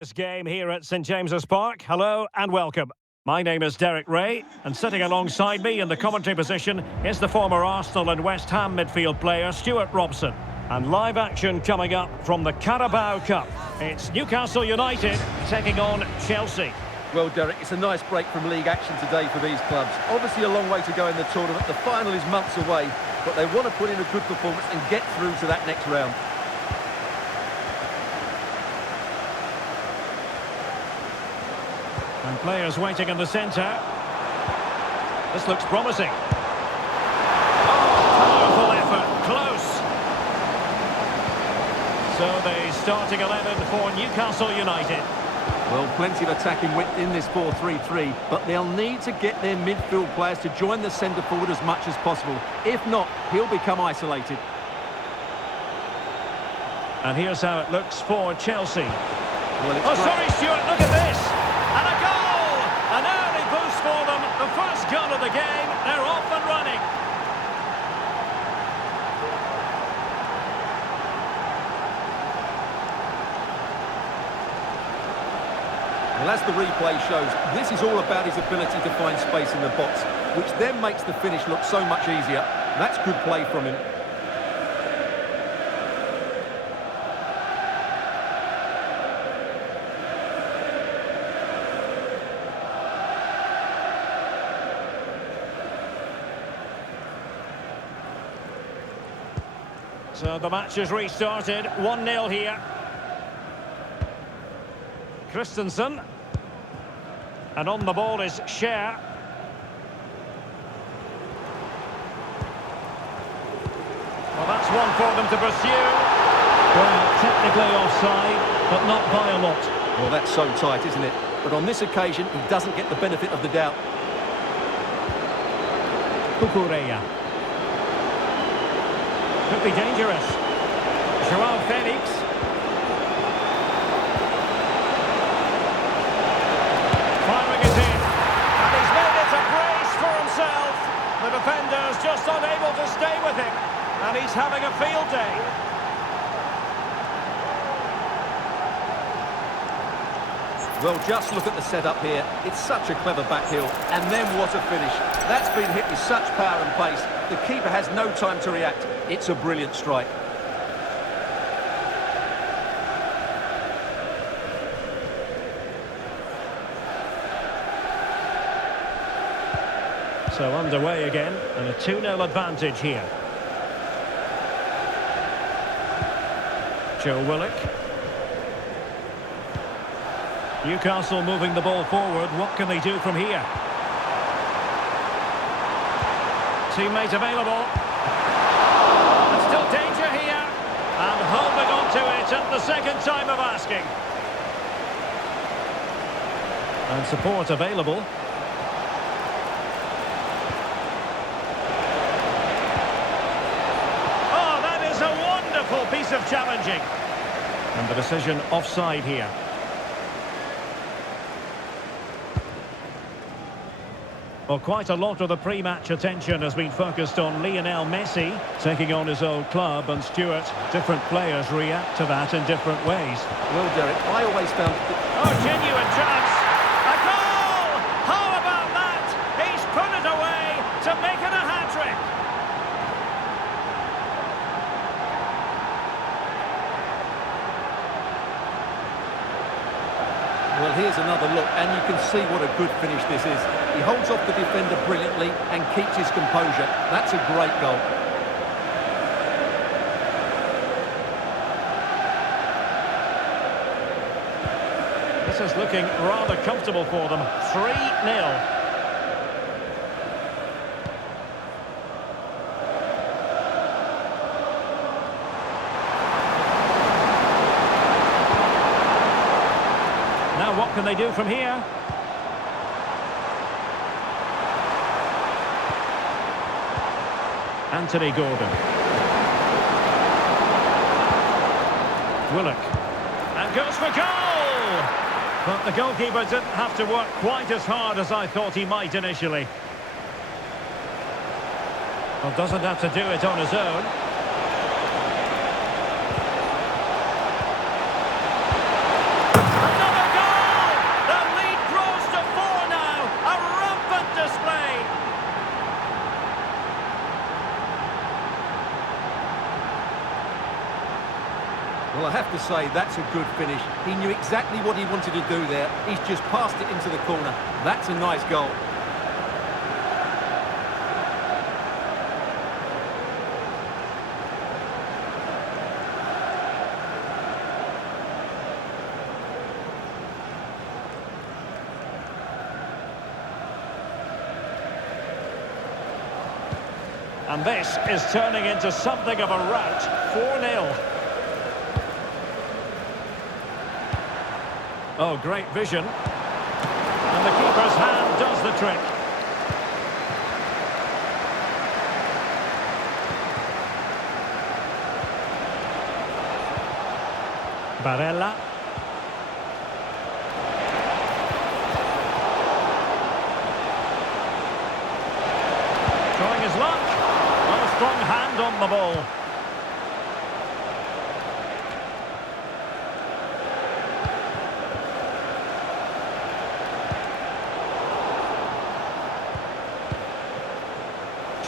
This game here at St James's Park. Hello and welcome. My name is Derek Ray, and sitting alongside me in the commentary position is the former Arsenal and West Ham midfield player Stuart Robson. And live action coming up from the Carabao Cup. It's Newcastle United taking on Chelsea. Well, Derek, it's a nice break from league action today for these clubs. Obviously a long way to go in the tournament. The final is months away, but they want to put in a good performance and get through to that next round. And players waiting in the centre. This looks promising. Powerful effort, close. So the starting 11 for Newcastle United. Well, plenty of attacking width in this 4-3-3, but they'll need to get their midfield players to join the centre forward as much as possible. If not, he'll become isolated. And here's how it looks for Chelsea. Well, sorry, Stuart, look at this. And a goal! An early boost for them. The first goal of the game. They're off and running. Well, as the replay shows, this is all about his ability to find space in the box, which then makes the finish look so much easier. That's good play from him. So the match has restarted. 1-0 here. Christensen. And on the ball is Cher. Well, that's one for them to pursue. Well, technically offside, but not by a lot. Well, that's so tight, isn't it? But on this occasion, he doesn't get the benefit of the doubt. Cucurella. Could be dangerous. Joao Felix. Firing it in. And he's made it a brace for himself. The defender's just unable to stay with him. And he's having a field day. Well, just look at the setup here. It's such a clever backheel. And then what a finish. That's been hit with such power and pace. The keeper has no time to react. It's a brilliant strike. So underway again, and a 2-0 advantage here. Joe Willock. Newcastle moving the ball forward. What can they do from here? Teammate available. And still danger here. And holding on to it at the second time of asking. And support available. Oh, that is a wonderful piece of challenging. And the decision offside here. Well, quite a lot of the pre-match attention has been focused on Lionel Messi taking on his old club, and Stuart, different players react to that in different ways. Well, Derek, I always found... Oh, genuine chance! A goal! How about that? He's put it away to make it a hat-trick! Well, here's another look, and you can see what a good finish this is. He holds off the defender brilliantly and keeps his composure. That's a great goal. This is looking rather comfortable for them. 3-0. Now what can they do from here? Anthony Gordon. Willock. And goes for goal! But the goalkeeper didn't have to work quite as hard as I thought he might initially. Well, doesn't have to do it on his own. Another say that's a good finish. He knew exactly what he wanted to do there. He's just passed it into the corner. That's a nice goal. And this is turning into something of a rout. 4-0. Oh, great vision. And the keeper's hand does the trick. Barella. Trying his luck. Well, a strong hand on the ball.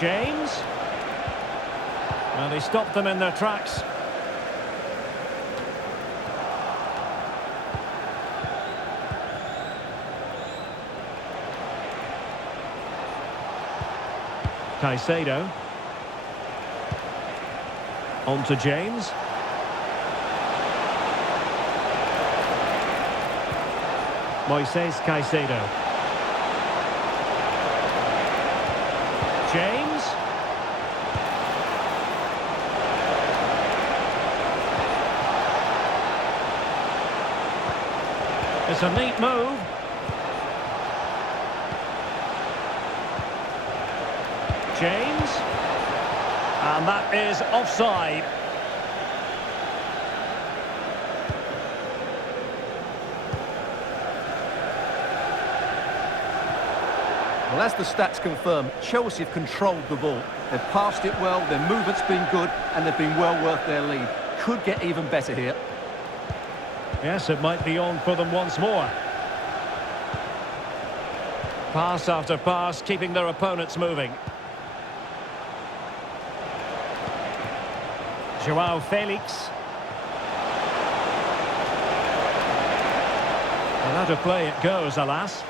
James. And he stopped them in their tracks. Caicedo. On to James. Moises Caicedo. James. It's a neat move. James. And that is offside. Well, as the stats confirm, Chelsea have controlled the ball. They've passed it well, their movement's been good, and they've been well worth their lead. Could get even better here. Yes, it might be on for them once more. Pass after pass, keeping their opponents moving. Joao Felix. And out of play it goes, alas.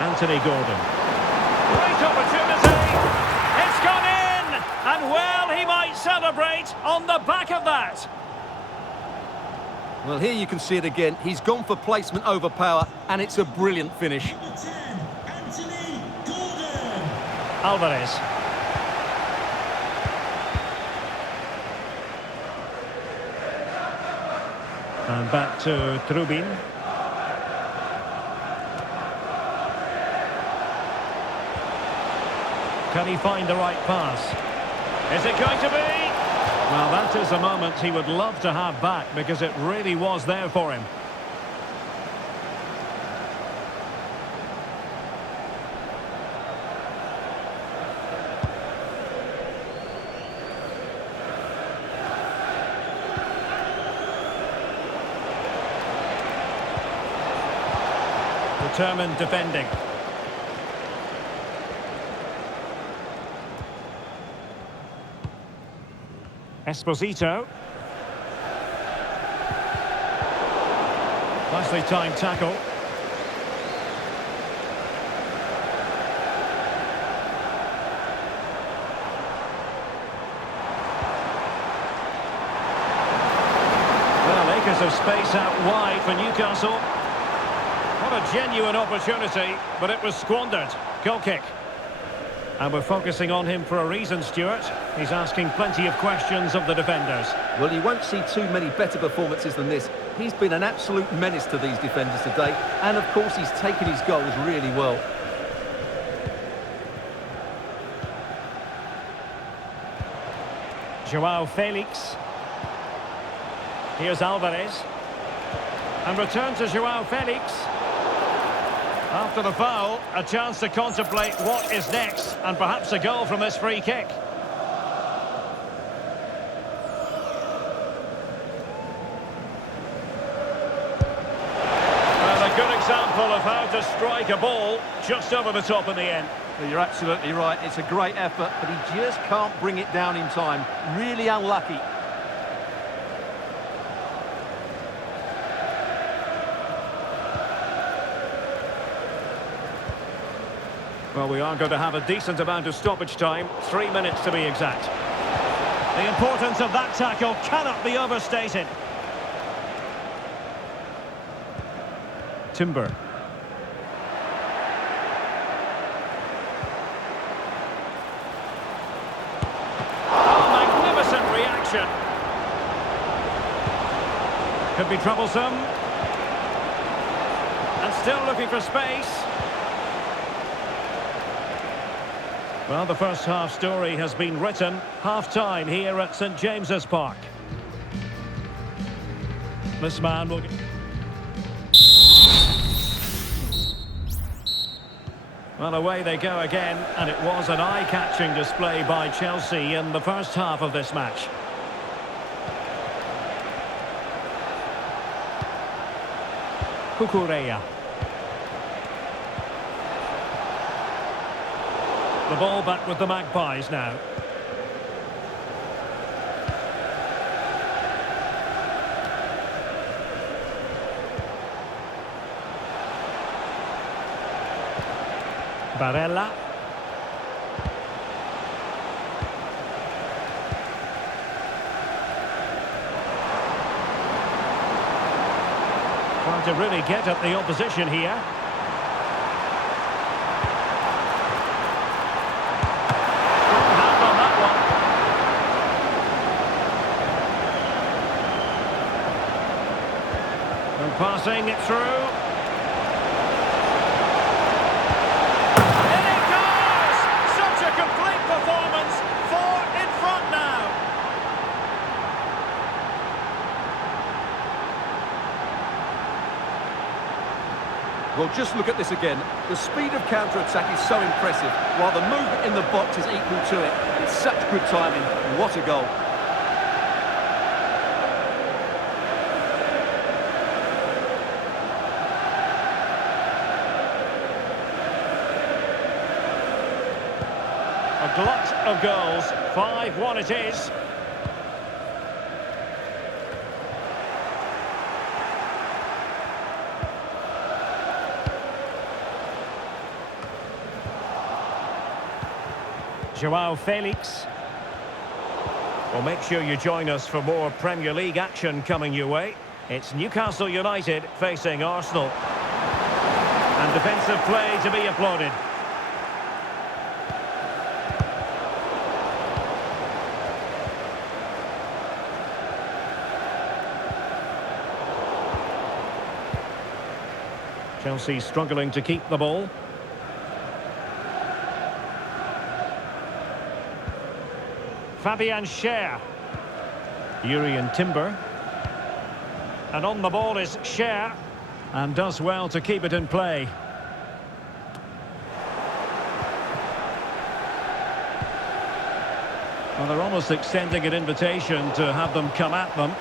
Anthony Gordon. Great opportunity. It's gone in. And well, he might celebrate on the back of that. Well, here you can see it again. He's gone for placement over power, and it's a brilliant finish. Number 10, Anthony Gordon. Alvarez. And back to Trubin. Can he find the right pass? Is it going to be? Well, that is a moment he would love to have back because it really was there for him. Determined defending. Esposito. Nicely timed tackle. Well, acres of space out wide for Newcastle. What a genuine opportunity, but it was squandered. Goal kick. And we're focusing on him for a reason, Stuart. He's asking plenty of questions of the defenders. Well, you won't see too many better performances than this. He's been an absolute menace to these defenders today. And, of course, he's taken his goals really well. Joao Felix. Here's Alvarez. And return to Joao Felix. After the foul, a chance to contemplate what is next, and perhaps a goal from this free kick. Well, a good example of how to strike a ball just over the top in the end. Well, you're absolutely right. It's a great effort, but he just can't bring it down in time. Really unlucky. Well, we are going to have a decent amount of stoppage time, 3 minutes to be exact. The importance of that tackle cannot be overstated. Timber. Oh, magnificent reaction. Could be troublesome. And still looking for space. Well, the first half story has been written. Half-time here at St James's Park. This man will... Well, away they go again, and it was an eye-catching display by Chelsea in the first half of this match. Cucurella. The ball back with the Magpies now. Barella. Trying to really get at the opposition here. Passing it through. In it goes! Such a complete performance. 4 in front now. Well, just look at this again. The speed of counter-attack is so impressive, while the movement in the box is equal to it. It's such good timing. What a goal. A glut of goals. 5-1 it is. Joao Felix. Well, make sure you join us for more Premier League action coming your way. It's Newcastle United facing Arsenal. And defensive play to be applauded. Chelsea struggling to keep the ball. Fabian Schär. Jurrien Timber. And on the ball is Schär. And does well to keep it in play. Well, they're almost extending an invitation to have them come at them.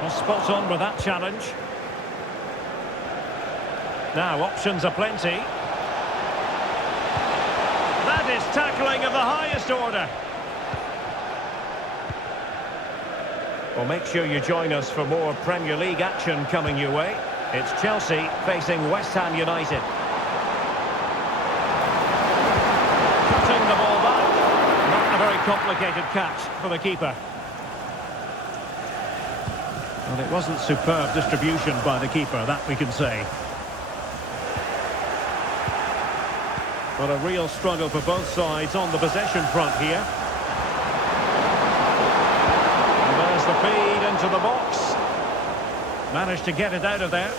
Well, spot on with that challenge. Now, options are plenty. That is tackling of the highest order. Well, make sure you join us for more Premier League action coming your way. It's Chelsea facing West Ham United. Cutting the ball back. Not a very complicated catch for the keeper. Well, it wasn't superb distribution by the keeper, that we can say. But a real struggle for both sides on the possession front here. And there's the feed into the box. Managed to get it out of there.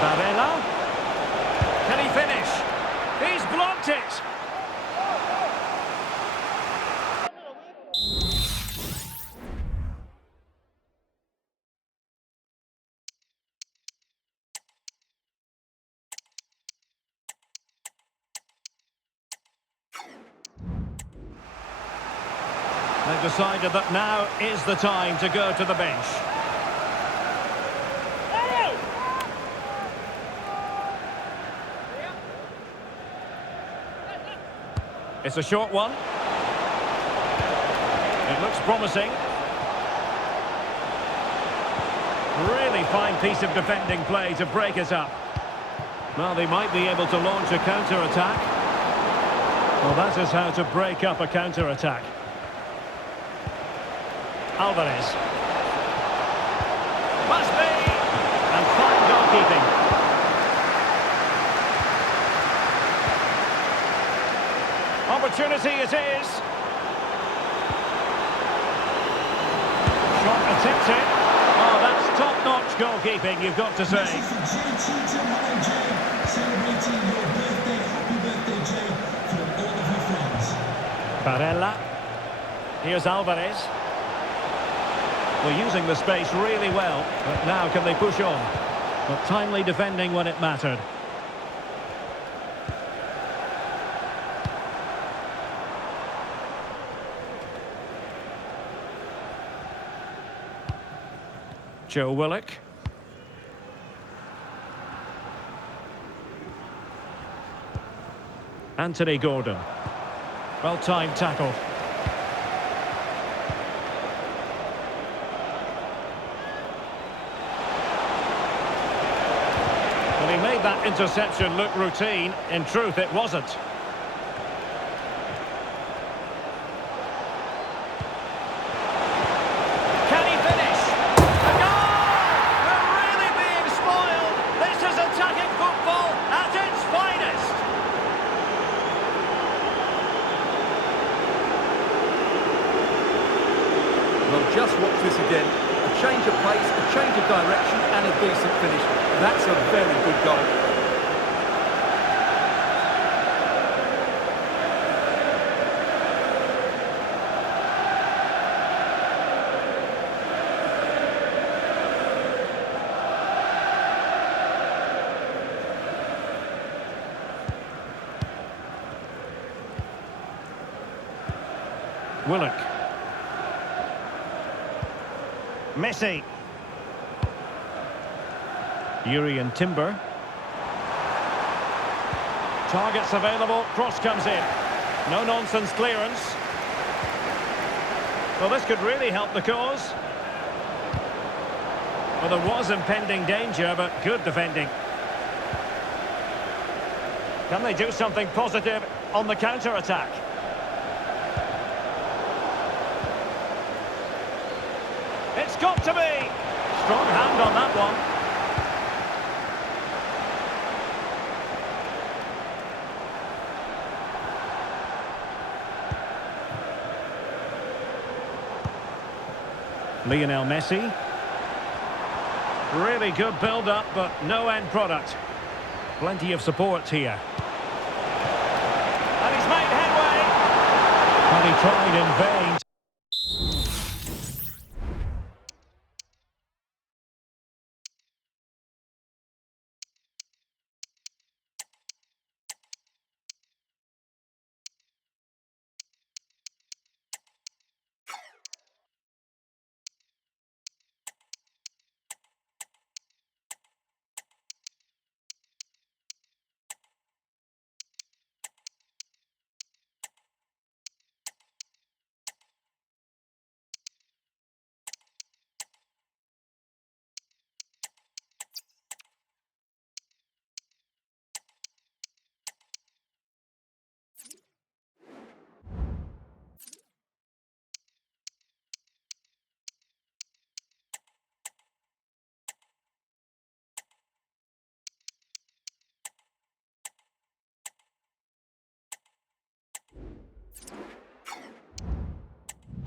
Barella. Can he finish? He's blocked it. They've decided that now is the time to go to the bench. It's a short one. It looks promising. Really fine piece of defending play to break it up. Well, they might be able to launch a counter-attack. Well, that is how to break up a counter-attack. Alvarez. Must be! And fine goalkeeping. Opportunity it is. Shot attempted. Oh, that's top-notch goalkeeping, you've got to say. This is for JT tomorrow, Jay. Celebrating your birthday. Happy birthday, Jay, from all of your friends. Barella. Here's Alvarez. We're using the space really well, but now can they push on? But timely defending when it mattered. Joe Willock. Anthony Gordon. Well-timed tackle. Well, he made that interception look routine. In truth, it wasn't. Can he finish? A goal! We're really being spoiled. This is attacking football at its finest. Well, just watch this again. A change of pace, a change of direction, and a decent finish. That's a very good goal. Willock. Messi. Urian Timber. Targets available, cross comes in. No-nonsense clearance. Well, this could really help the cause. Well, there was impending danger, but good defending. Can they do something positive on the counter-attack? It's got to be! Strong hand on that one. Lionel Messi. Really good build-up, but no end product. Plenty of support here. And he's made headway. But he tried in vain.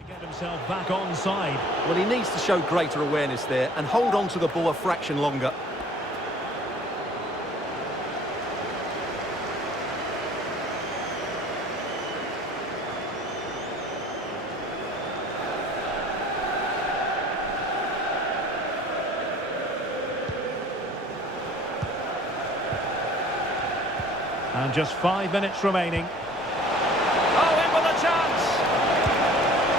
Get himself back onside. Well, he needs to show greater awareness there and hold on to the ball a fraction longer. And just 5 minutes remaining. Oh, in with a chance!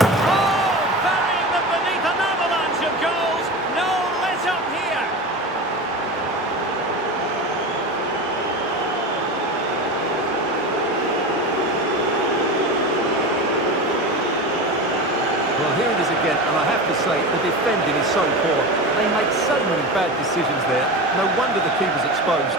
Oh, burying them beneath an avalanche of goals. No let up here. Well, here it is again, and I have to say, the defending is so poor. They make so many bad decisions there. No wonder the keeper's exposed.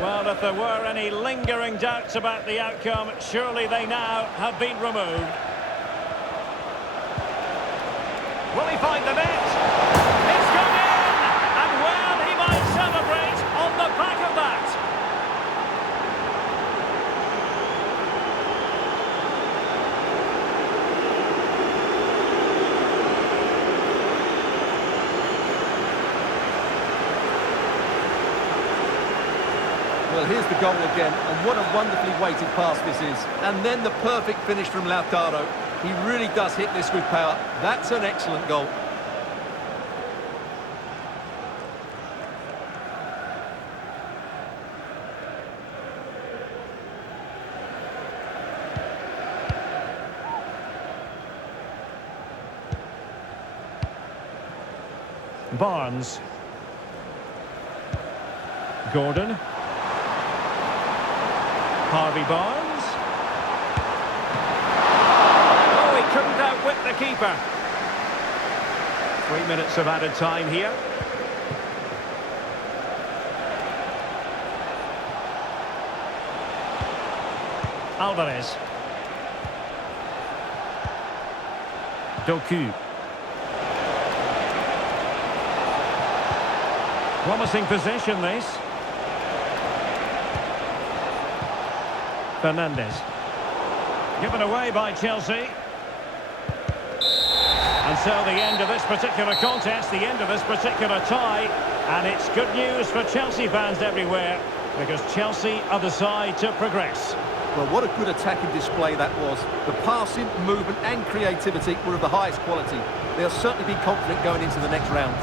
Well, if there were any lingering doubts about the outcome, surely they now have been removed. Will he find the net? It's gone in! And well, he might celebrate on the back of that. Well, here's the goal again, and what a wonderfully weighted pass this is. And then the perfect finish from Lautaro. He really does hit this with power. That's an excellent goal. Barnes. Gordon. Harvey Barnes. Oh, he couldn't outwit the keeper. 3 minutes of added time here. Alvarez. Doku. Promising possession, this. Fernandes. Given away by Chelsea. And so the end of this particular contest, the end of this particular tie. And it's good news for Chelsea fans everywhere, because Chelsea are the side to progress. Well, what a good attacking display that was. The passing, movement and creativity were of the highest quality. They'll certainly be confident going into the next round.